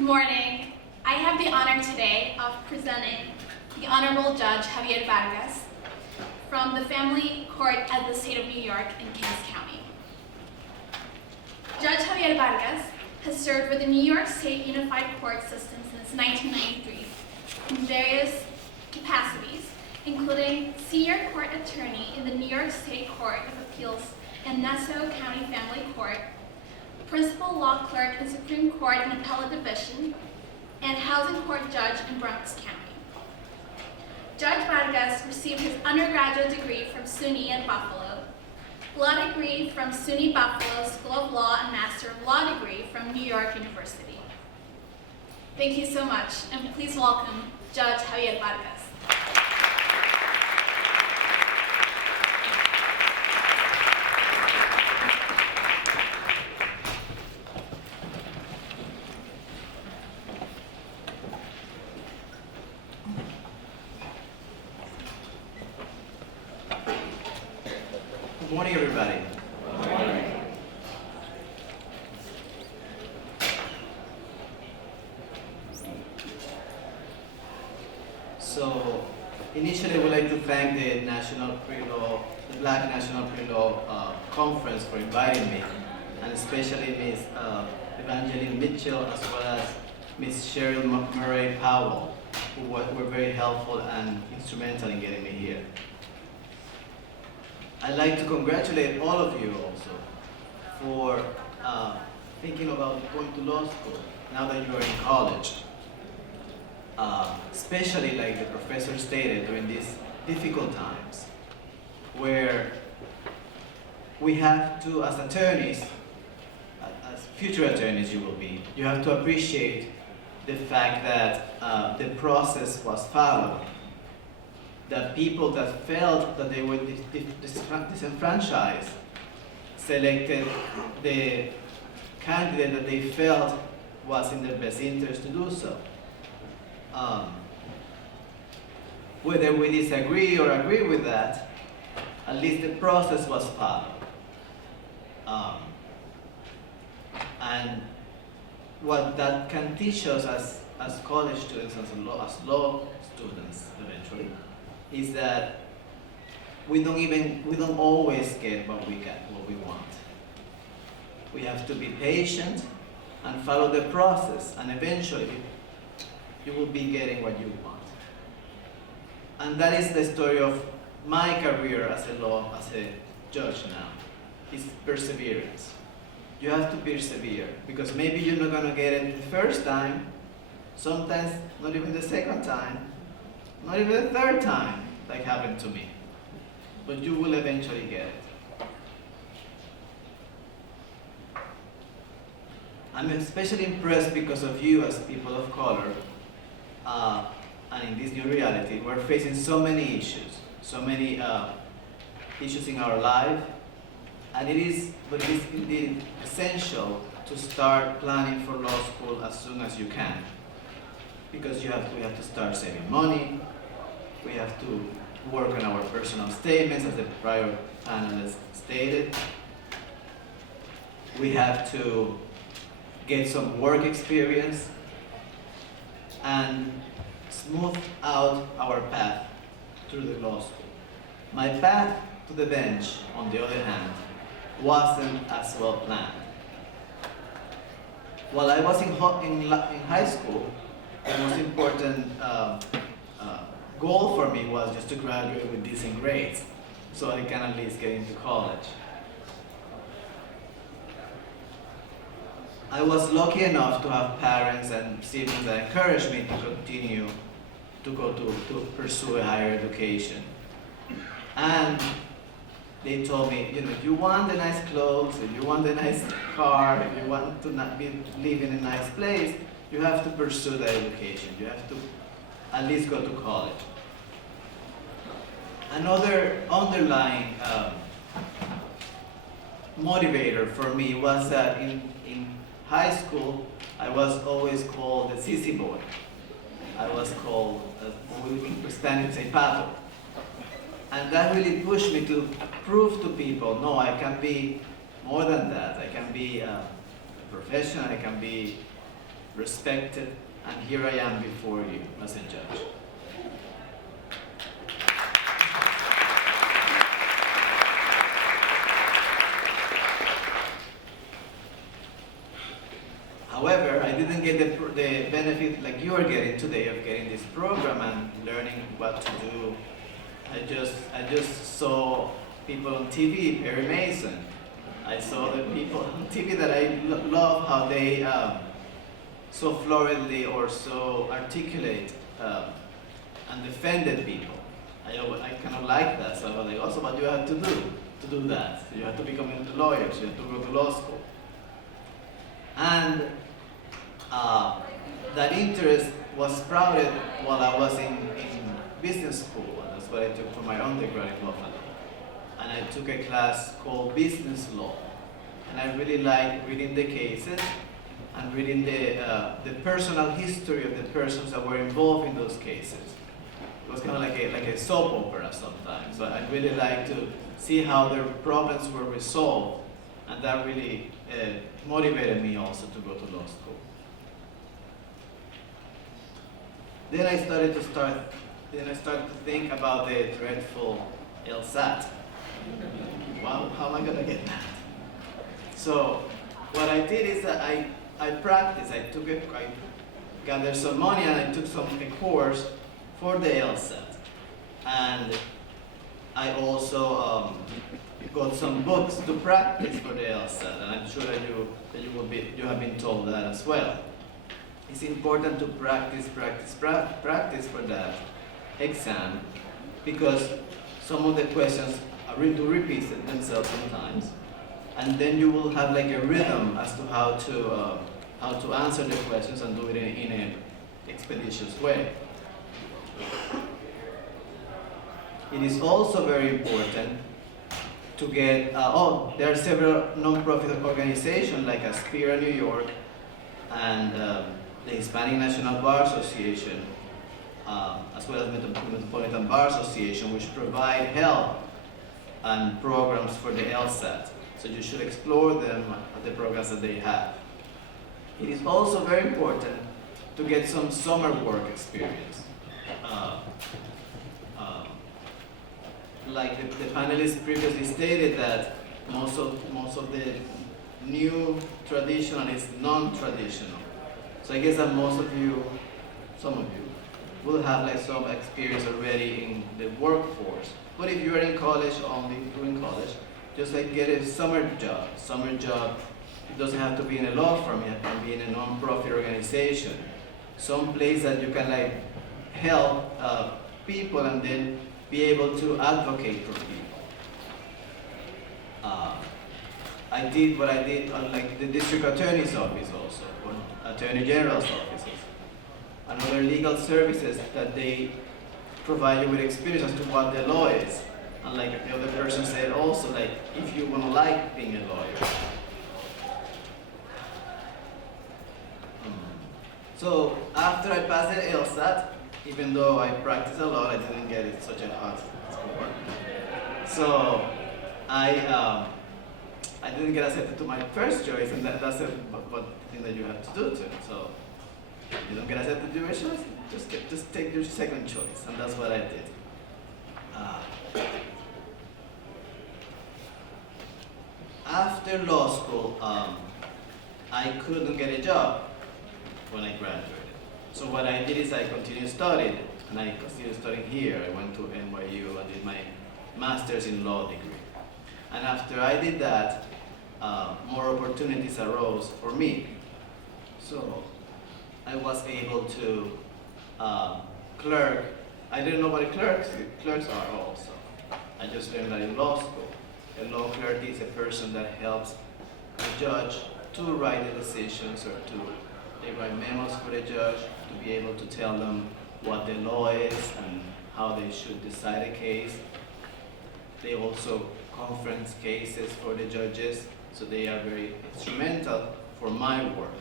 Good morning. I have the honor today of presenting the Honorable Judge Javier Vargas from the Family Court at the State of New York in Kings County. Judge Javier Vargas has served with the New York State Unified Court System since 1993 in various capacities, including Senior Court Attorney in the New York State Court of Appeals and Nassau County Family Court, Principal Law Clerk in Supreme Court and Appellate Division, and Housing Court Judge in Bronx County. Judge Vargas received his undergraduate degree from SUNY in Buffalo, law degree from SUNY Buffalo School of Law, and Master of Law degree from New York University. Thank you so much, and please welcome Judge Javier Vargas. Good morning, everybody. Good morning. So, initially, I would like to thank the Black National Pre-Law Conference for inviting me, and especially Ms. Evangeline Mitchell, as well as Ms. Cheryl Murray Powell, who were very helpful and instrumental in getting me here. I'd like to congratulate all of you also for thinking about going to law school now that you are in college. Especially like the professor stated, during these difficult times where we have to, as attorneys, as future attorneys you will be, you have to appreciate the fact that the process was followed. That people that felt that they were disenfranchised selected the candidate that they felt was in their best interest to do so. Whether we disagree or agree with that, at least the process was followed. And what that can teach us as college students, as law students eventually, is that we don't always get what we want. We have to be patient and follow the process, and eventually you will be getting what you want. And that is the story of my career as a judge now, is perseverance. You have to persevere, because maybe you're not gonna get it the first time, sometimes not even the second time, not even the third time, like happened to me. But you will eventually get it. I'm especially impressed because of you as people of color, and in this new reality, we're facing so many issues in our life, and it is indeed essential to start planning for law school as soon as you can, because we have to start saving money. We have to work on our personal statements, as the prior panelist stated. We have to get some work experience and smooth out our path through the law school. My path to the bench, on the other hand, wasn't as well planned. While I was in high school, the most important goal for me was just to graduate with decent grades, so I can at least get into college. I was lucky enough to have parents and siblings that encouraged me to continue to pursue a higher education. And they told me, if you want the nice clothes, if you want the nice car, if you want to live in a nice place, you have to pursue that education. You have to at least go to college. Another underlying motivator for me was that in high school, I was always called the sissy boy. I was called, we stand in St. Pato. And that really pushed me to prove to people, no, I can be more than that. I can be a professional, I can be respected, and here I am before you as a judge. However, I didn't get the benefit like you are getting today of getting this program and learning what to do. I just saw people on TV, Perry Mason. I saw the people on TV that I love how they so floridly or so articulate and defended people. I kind of like that. So I was like, also, what do you have to do that? You have to become a lawyer, so you have to go to law school. And that interest was sprouted while I was in business school, and that's what I took for my undergrad in law faculty. And I took a class called business law, and I really liked reading the cases and reading the personal history of the persons that were involved in those cases. It was kind of like a soap opera sometimes. So I really liked to see how their problems were resolved, and that really motivated me also to go to law school. Then I started to think about the dreadful LSAT. Wow, how am I gonna get that? So what I did is that I practiced. I gathered some money and I took a course for the LSAT, and I also got some books to practice for the LSAT, and I'm sure that you have been told that as well. It's important to practice for that exam, because some of the questions do repeat themselves sometimes, and then you will have like a rhythm as to how to answer the questions and do it in an expeditious way. It is also very important to get, there are several non-profit organizations like Aspira New York and the Hispanic National Bar Association, as well as Metropolitan Bar Association, which provide help and programs for the LSAT. So you should explore them at the programs that they have. It is also very important to get some summer work experience. Like the panelists previously stated, that most of the new traditional is non-traditional. So I guess that some of you, will have like some experience already in the workforce. But if you are in college, only doing college, just like get a summer job. Summer job, it doesn't have to be in a law firm, it can be in a non-profit organization. Some place that you can like help people and then be able to advocate for people. I did what I did on like the district attorney's office also, or attorney general's offices, and other legal services that they provide you with experience as to what the law is. And like the other person said also, like if you want to like being a lawyer. So after I passed the LSAT, even though I practiced a lot, I didn't get it such a hard score. So I didn't get accepted to my first choice, and that's the thing that you have to do too. So you don't get accepted to your choice, just take your second choice, and that's what I did. After law school, I couldn't get a job when I graduated. So what I did is I continued studying, and I continued studying here. I went to NYU and did my master's in law degree. And after I did that, more opportunities arose for me. So I was able to clerk. I didn't know what clerks are also. I just learned that in law school. A law clerk is a person that helps the judge to write the decisions, or they write memos for the judge to be able to tell them what the law is and how they should decide a case. They also conference cases for the judges, so they are very instrumental for my work.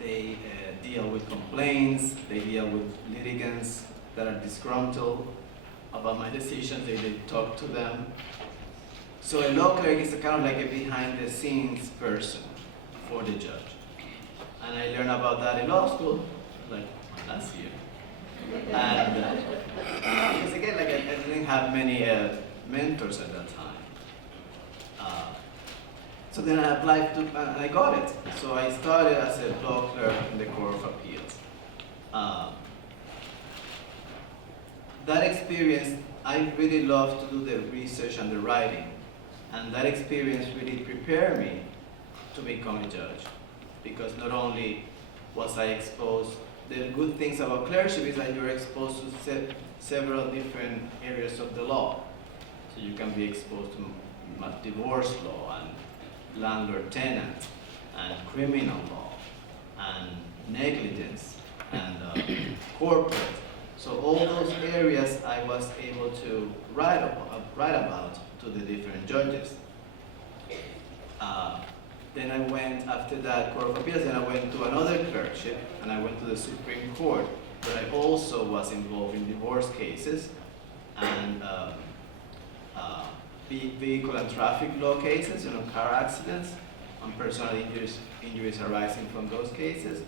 They deal with complaints, they deal with litigants that are disgruntled about my decisions, they talk to them. So a law clerk is kind of like a behind the scenes person for the judge. And I learned about that in law school, like last year. And because again, like I didn't have many mentors at that time. So then I applied to, and I got it. So I started as a law clerk in the Court of Appeals. That experience, I really love to do the research and the writing. And that experience really prepared me to become a judge. Because not only was I exposed, the good things about clerkship is that you're exposed to several different areas of the law. So you can be exposed to divorce law and landlord-tenant and criminal law and negligence and corporate. So all those areas I was able to write about to the different judges. Then I went, after that Court of Appeals, then I went to another clerkship, and I went to the Supreme Court, where I also was involved in divorce cases and vehicle and traffic law cases, car accidents, and personal injuries arising from those cases.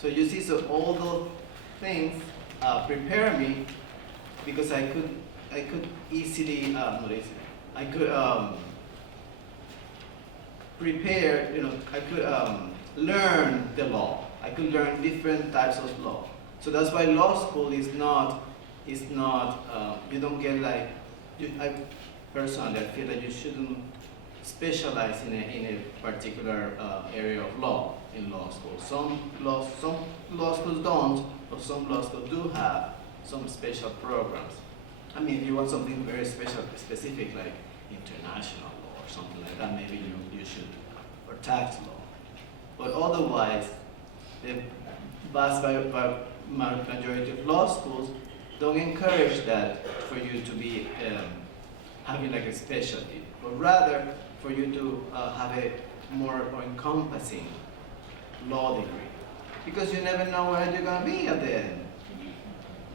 So you see, so all those things prepare me because I could easily, I could prepare, I could learn the law. I could learn different types of law. So that's why law school is not, you don't get like, I personally, I feel that you shouldn't specialize in a particular area of law in law school. Some law schools don't, but some law schools do have some special programs. I mean, if you want something very specific like international law or something like that, maybe you should, or tax law. But otherwise, the vast majority of law schools don't encourage that for you to be having like a specialty, but rather for you to have a more encompassing law degree. Because you never know where you're going to be at the end.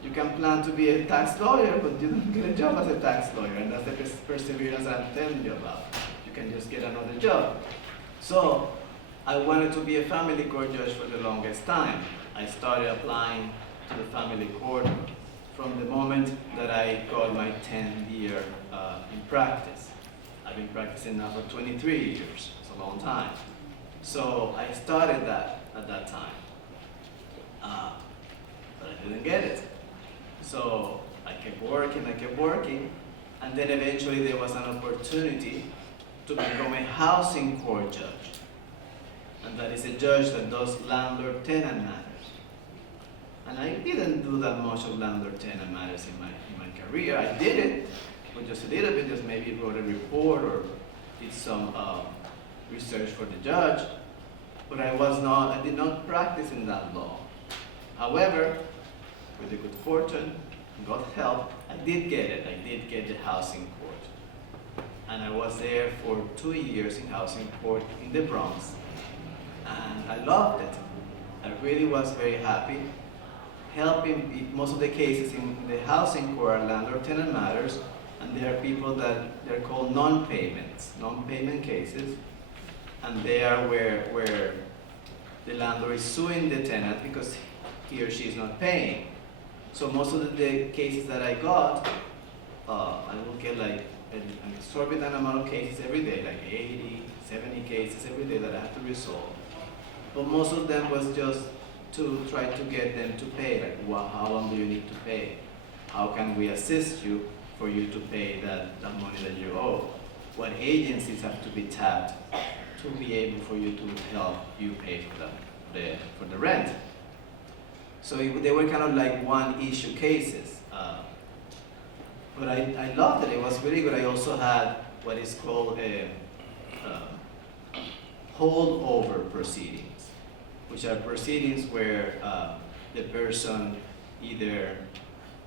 You can plan to be a tax lawyer, but you don't get a job as a tax lawyer, and that's the perseverance I'm telling you about. You can just get another job. So I wanted to be a family court judge for the longest time. I started applying to the family court from the moment that I got my 10th year in practice. I've been practicing now for 23 years. It's a long time. So I started that at that time, but I didn't get it. So I kept working, and then eventually there was an opportunity to become a housing court judge. And that is a judge that does landlord-tenant matters. And I didn't do that much of landlord-tenant matters in my career. I did it, but just a little bit, just maybe wrote a report or did some research for the judge. But I did not practice in that law. However, with a good fortune, God's help, I did get it. I did get the housing court. And I was there for 2 years in housing court in the Bronx. And I loved it. I really was very happy. Helping most of the cases in the housing court are landlord-tenant matters, and there are people that they're called non-payment cases, and they are where the landlord is suing the tenant because he or she is not paying. So most of the cases that I got, I will get like an exorbitant amount of cases every day, like 80, 70 cases every day that I have to resolve. But most of them was just to try to get them to pay, like how long do you need to pay? How can we assist you for you to pay that money that you owe? What agencies have to be tapped to be able for you to help you pay for the rent? So they were kind of like one-issue cases. But I loved it. It was really good. I also had what is called a holdover proceedings, which are proceedings where the person either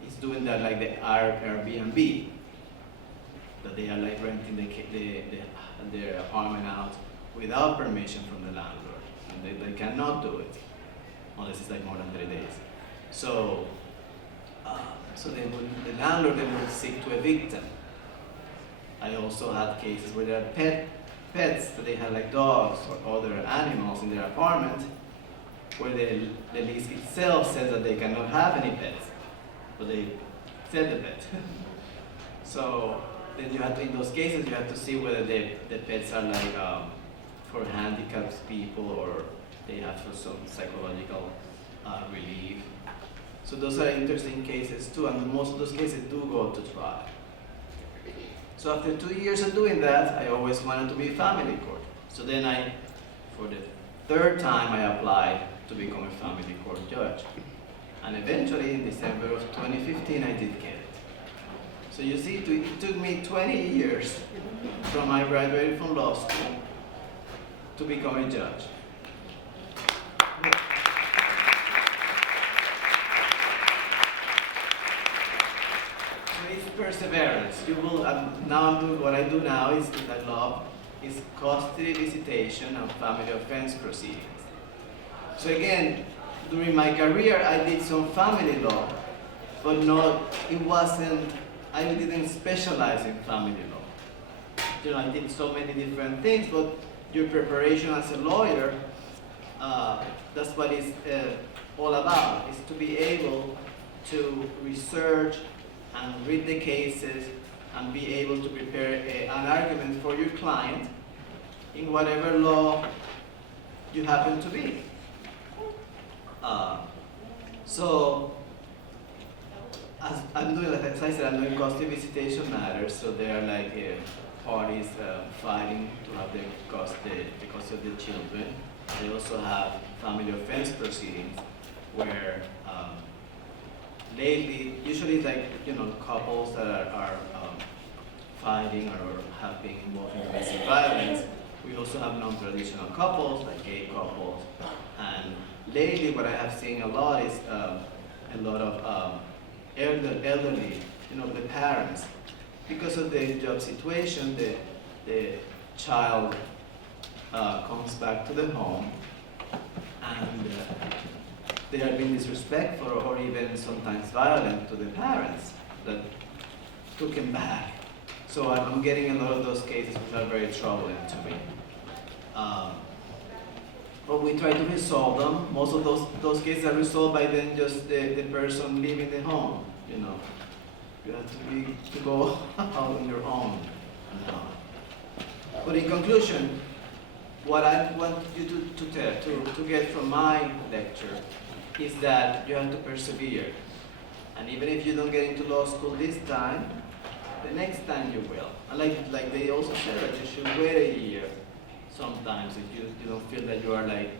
is doing that like the Airbnb, that they are like renting their apartment out without permission from the landlord, and they cannot do it unless it's like more than 3 days. So, the landlord then would seek to evict them. I also had cases where there are pets that they had like dogs or other animals in their apartment, where the lease itself says that they cannot have any pets, but they sell the pet. So then you have to, in those cases, you have to see whether the pets are like for handicapped people or they have some psychological relief. So those are interesting cases too, and most of those cases do go to trial. So after 2 years of doing that, I always wanted to be family court. So then for the third time, I applied to become a family court judge. And eventually, in December of 2015, I did get it. So you see, it took me 20 years from I graduated from law school to become a judge. So it's perseverance. You will, now I'm doing what I do now is that I love is custody visitation and family offense proceedings. So again, during my career, I did some family law, but I didn't specialize in family law. You know, I did so many different things, but your preparation as a lawyer, that's what it's all about, is to be able to research and read the cases and be able to prepare an argument for your client in whatever law you happen to be. So, as I'm doing, like as I said, I'm doing custody visitation matters. So there are like parties fighting to have the custody of the children. They also have family offense proceedings where lately, usually it's like couples that are fighting or have been involved in domestic violence. We also have non-traditional couples, like gay couples, and lately, what I have seen a lot is a lot of elderly, the parents. Because of the job situation, the child comes back to the home, and they are being disrespectful or even sometimes violent to the parents that took him back. So I'm getting a lot of those cases which are very troubling to me. But we try to resolve them. Most of those cases are resolved by then just the person leaving the home. You have to go out on your own. But in conclusion, what I want you to get from my lecture is that you have to persevere. And even if you don't get into law school this time, the next time you will. And like they also said that you should wait a year sometimes if you don't feel that you are like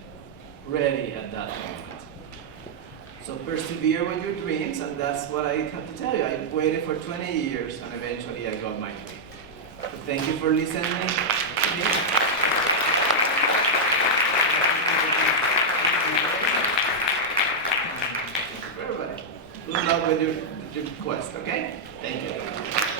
ready at that moment. So persevere with your dreams, and that's what I have to tell you. I waited for 20 years and eventually I got my dream. So thank you for listening to me. Everybody. Good luck with your quest, okay? Thank you.